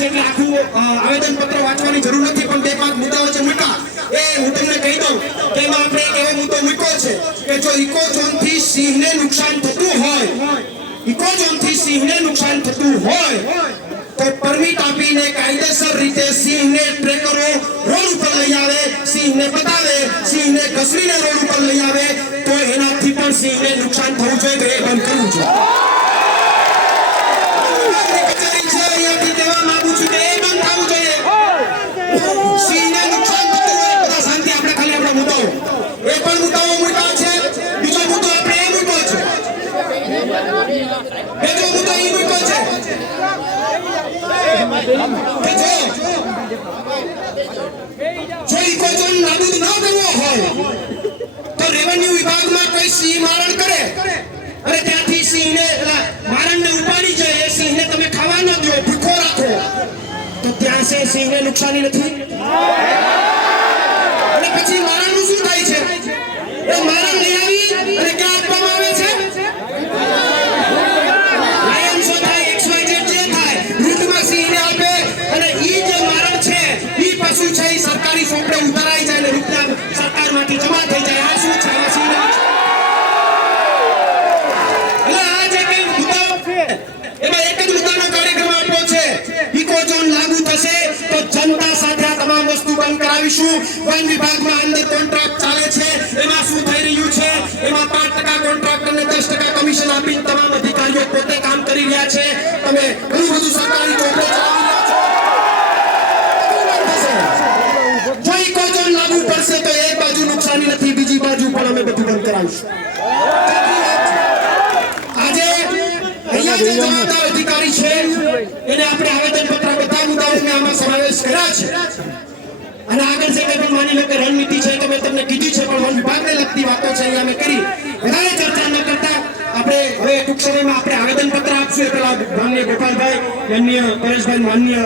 છે એટલે આખું આવેદન પત્ર વાંચવાની જરૂર નથી, પણ બે પાંચ મુદ્દાઓ છે મૂક્યા એ હું તમને કહી દઉં કે એમાં આપણે એક એવો મુદ્દો મૂક્યો છે કે જો ઇકોઝોન થી સિંહને નુકસાન થતું હોય, ઇકોઝોન થી સિંહને નુકસાન થતું હોય તો પરમિટ આપીને કાયદેસર રીતે સિંહને ટ્રેકરો રોડ ઉપર લઈ આવે, સિંહને બતાવે, સિંહને ઘસડીને રોડ ઉપર લઈ આવે તો એનાથી પણ સિંહને નુકસાન થવું જોઈએ, એ બંધ કરવું જોઈએ। જો ઇકોઝોન નાબૂદ ન કરવો હોય તો રેવન્યુ વિભાગમાં કોઈ સિંહ મારણ કરે અને ત્યાંથી સિંહને મારણને ઉપાડી જાય, એ સિંહને તમે ખાવા ન દો, ભૂખો રાખો તો ત્યાં છે સિંહને નુકસાની નથી। અને પછી મારણનું શું થાય છે? એ મારણ લઈ આવી અને ક્યાં આપવામાં આવે છે? સરકારી સોંપડે ઉતારાઈ જાય ને રૂપિયા સરકારમાંથી જમા થઈ જાય। આ શું છે? એટલે આ જે કઈ મુદ્દાઓ છે એમાં એક જ મુદ્દાનો કાર્યક્રમ આપ્યો છે, ઇકોઝોન લાગુ થશે તો જનતા સાથે આ તમામ વસ્તુ બંધ કરાવીશું। વન વિભાગમાં અંદર કોન્ટ્રાક્ટ ચાલે છે, એમાં શું થઈ રહ્યું છે? એમાં 5% કોન્ટ્રાક્ટરને 10% કમિશન આપી તમામ અધિકારીઓ પોતે કામ કરી રહ્યા છે। તમે ઘણું બધું સરકારી ચોપડે ચલાવી રહ્યા છો। જો ઇકોઝોન લાગુ પડશે તો એક બાજુ નુકસાની નથી, બીજી બાજુ પણ અમે બધું બંધ કરાવીશું। આજે અહીંયા જે જવાબદાર અધિકારી છે એને આપણે આવેદનપત્ર બધા મુદ્દાઓને આમાં સમાવેશ કર્યા છે અને આગળ જે કંઈ પણ માની લો કે રણનીતિ છે કે મેં તમને કીધી છે, પણ વન વિભાગને લગતી વાતો છે અહીંયા અમે કરી, વધારે ચર્ચા ન કરતા આપણે હવે ટૂંક સમયમાં આપણે આવેદનપત્ર આપશું। એ પેલા માનનીય ગોપાલભાઈ, માનનીય પરેશભાઈ, માનનીય